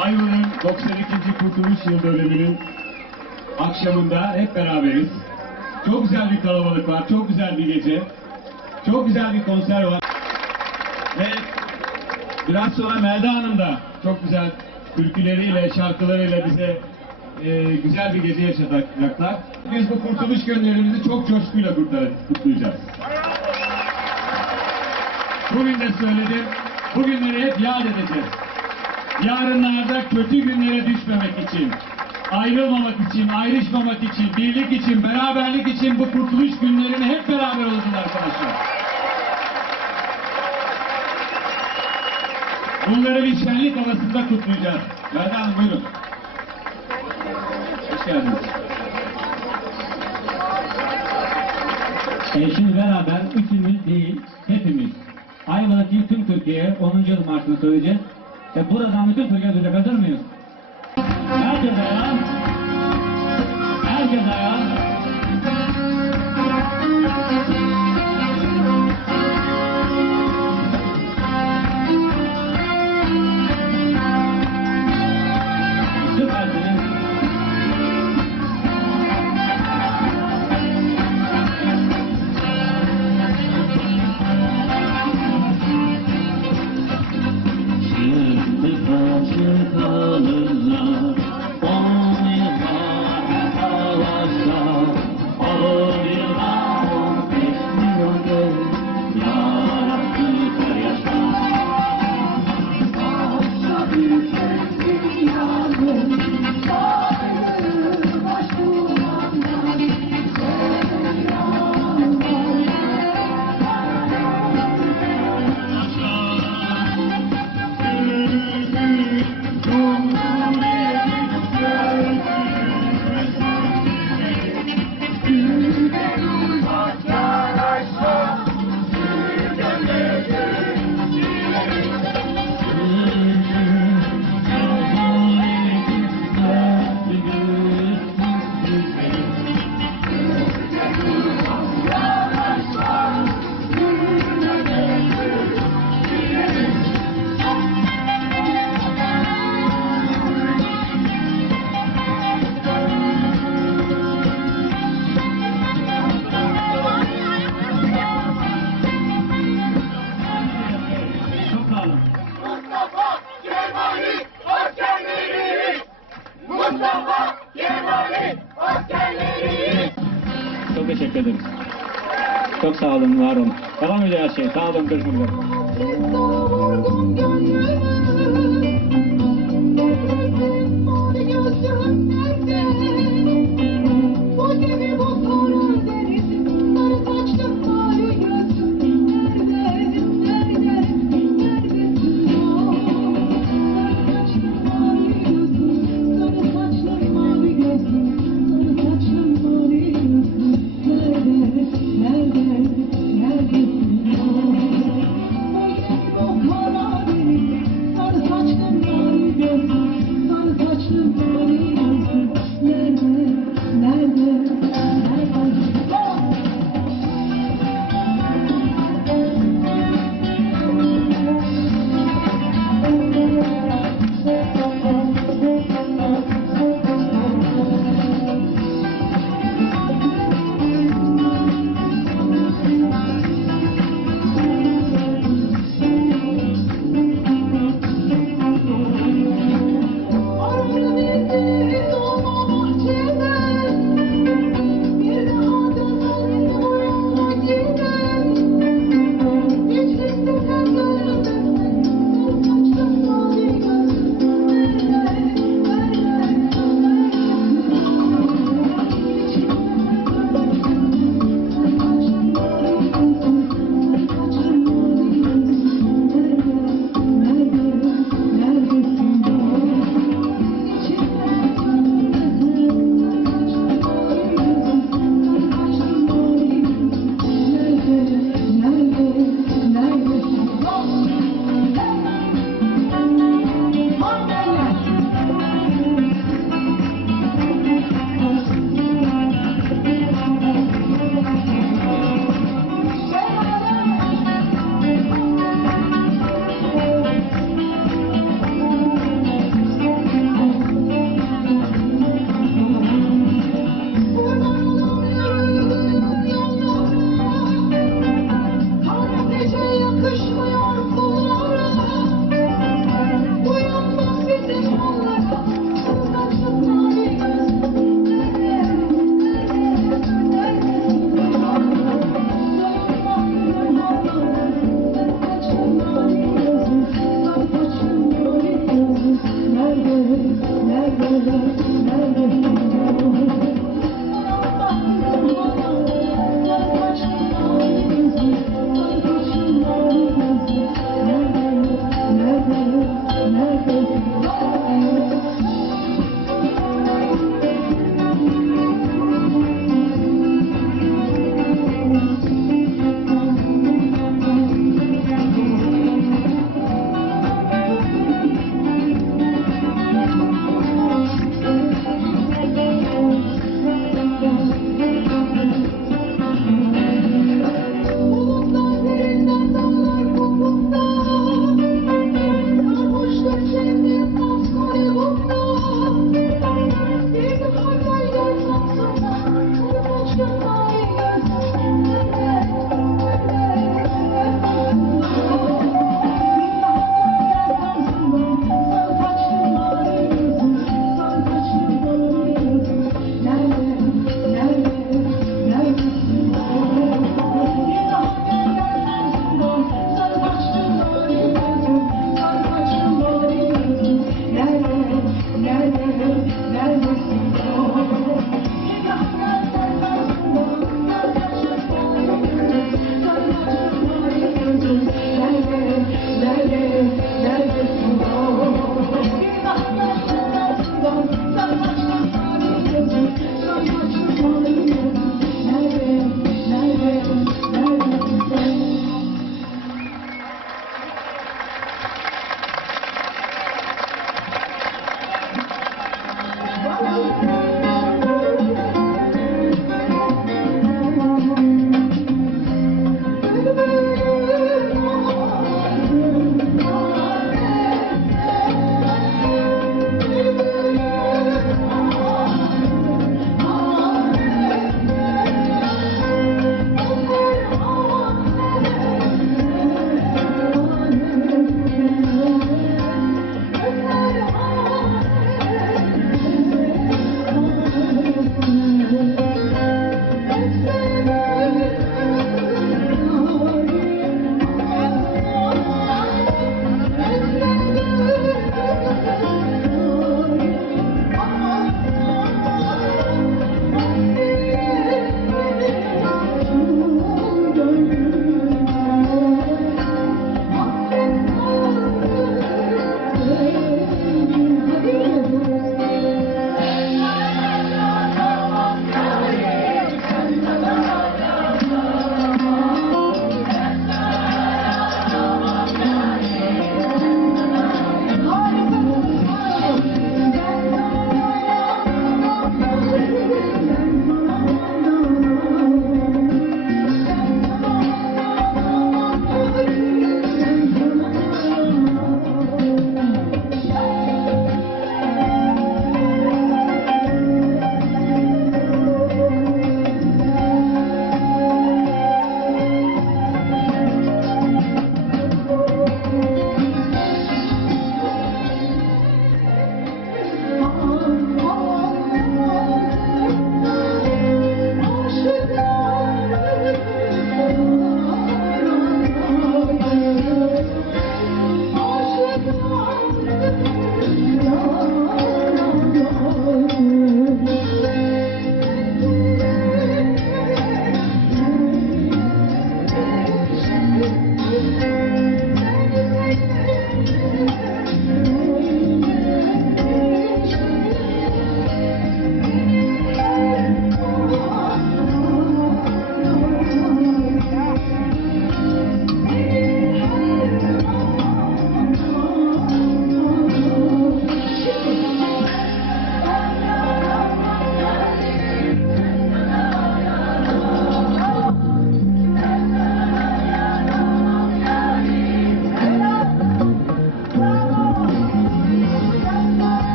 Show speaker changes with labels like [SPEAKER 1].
[SPEAKER 1] Ayvalık'ın 92. Kurtuluş Yıl Dönümü'nün akşamında hep beraberiz. Çok güzel bir kalabalık var, çok güzel bir gece. Çok güzel bir konser var. Ve biraz sonra Melda Hanım da çok güzel türküleriyle, şarkılarıyla bize e, güzel bir gece yaşatacaklar. Biz bu kurtuluş günlerimizi çok coşkuyla kutla- kutlayacağız. Bugün de söyledim, bugünleri hep yad edeceğiz. Yarınlarda kötü günlere düşmemek için, ayrılmamak için, ayrışmamak için, birlik için, beraberlik için bu kurtuluş günlerini hep beraber olacağız arkadaşlar. Bunları bir şenlik havasında kutlayacağız. Melda Hanım buyurun. Hoş geldiniz.
[SPEAKER 2] E şimdi beraber üçümüz değil, hepimiz. Ayvalık değil tüm Türkiye'ye 10. yıl marşını söyleyeceğiz. Ve buradan bütün Türkiye duyacak. Hazır mıyız? Herkes ayağa. Herkes ayağa. Sağ olun, var olun. Devam ediyor her şey. Sağ olun, görüşmek üzere.